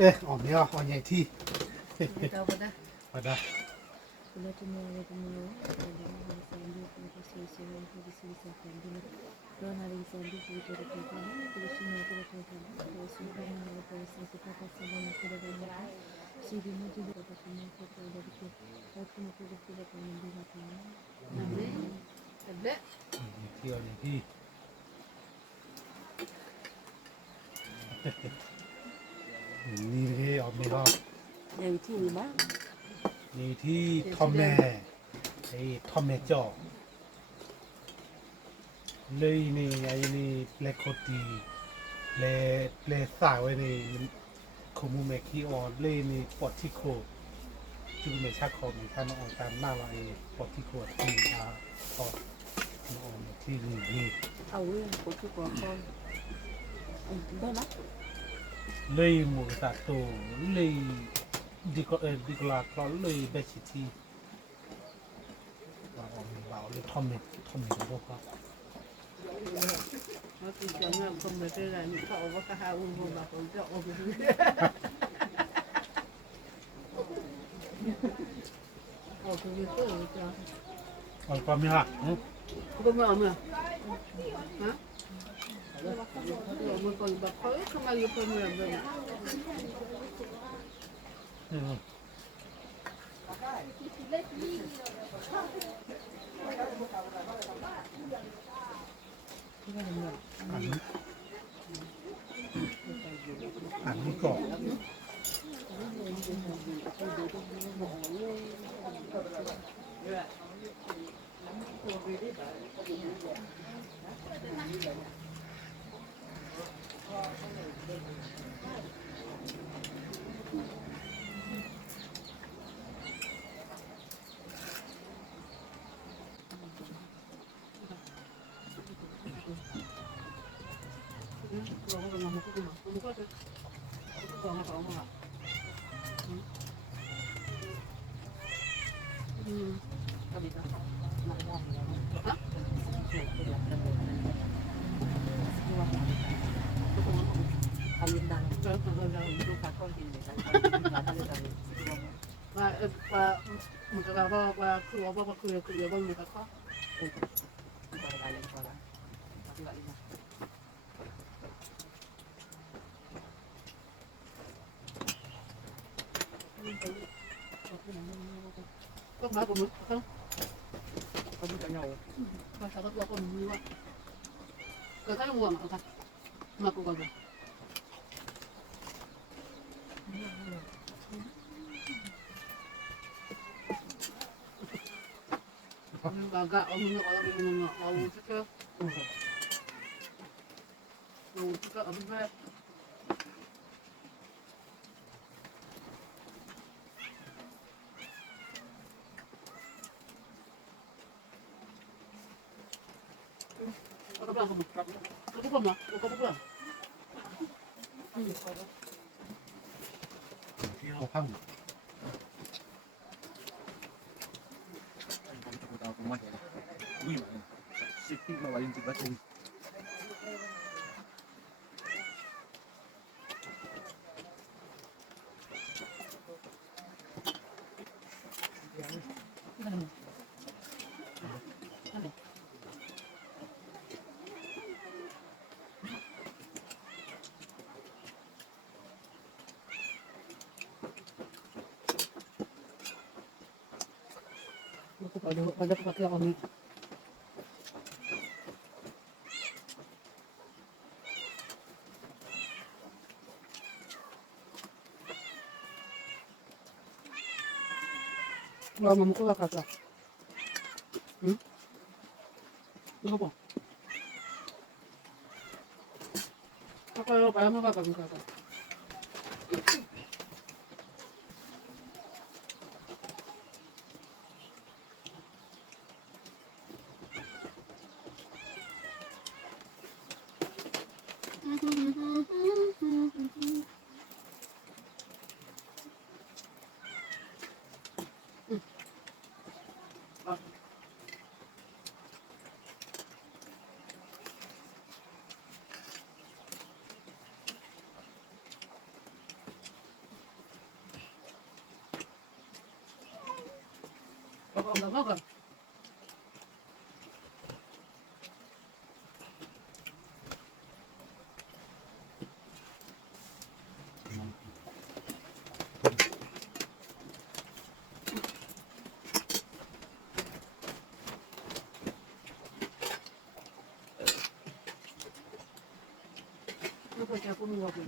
언니야, 언니 티. Dawada. 맞아. Amin. Tablet. 언니 티.นี่언니가 ในวิธีนี้บ้าง นี่ที่ทอมแม่ไอ้ทอมแม่จ่อเลยนี่ไอ้นี่เลโคตีเลสายไว้นี่ขมูเมคีออนเลยนี่ปอดที่โคจูเมชาคอมท่านออกตามหน้าเราไอ้ปอดที่โคที่ปอดออนที่นี่ เอาเรื่องกดทุกคนได้ไหม เลยหมูตาโตเลยดีกลาคลอเลยเบชิทีเราเลยทอมเมกับพวกเขา Mati jangan pembelajaran ni kau apa kah umur bapa untuk orang tu. Oh, begitu je. เอาความไม่หัก Kau mau apa? Ha? Kau mau kau bapa kau kembali pembelajaran. อันนี้ก่อนทำยินดัง ว่ามันก็ว่าคือว่าคือว่ามันก็ ก็มาผมเขาเขาดูจะเหงาภาษาตัวคนมีว่าเกิดข้างหัวมาค่ะมากูกันBaga ang mga kalabing mga awuti ka. Awuti ka, abis ba? Ano ba? Ano ba ma? Ano ba? เอาข้าง Safety na waling tiba ito. Pada pakai orang Wala mo ko kaka. Ano ba? Ako para mo kaka kaka. ก็เราก็ก่อนไม่เคยเจอผู้มีวัวเลย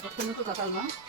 ขอบคุณทุกท่านนะ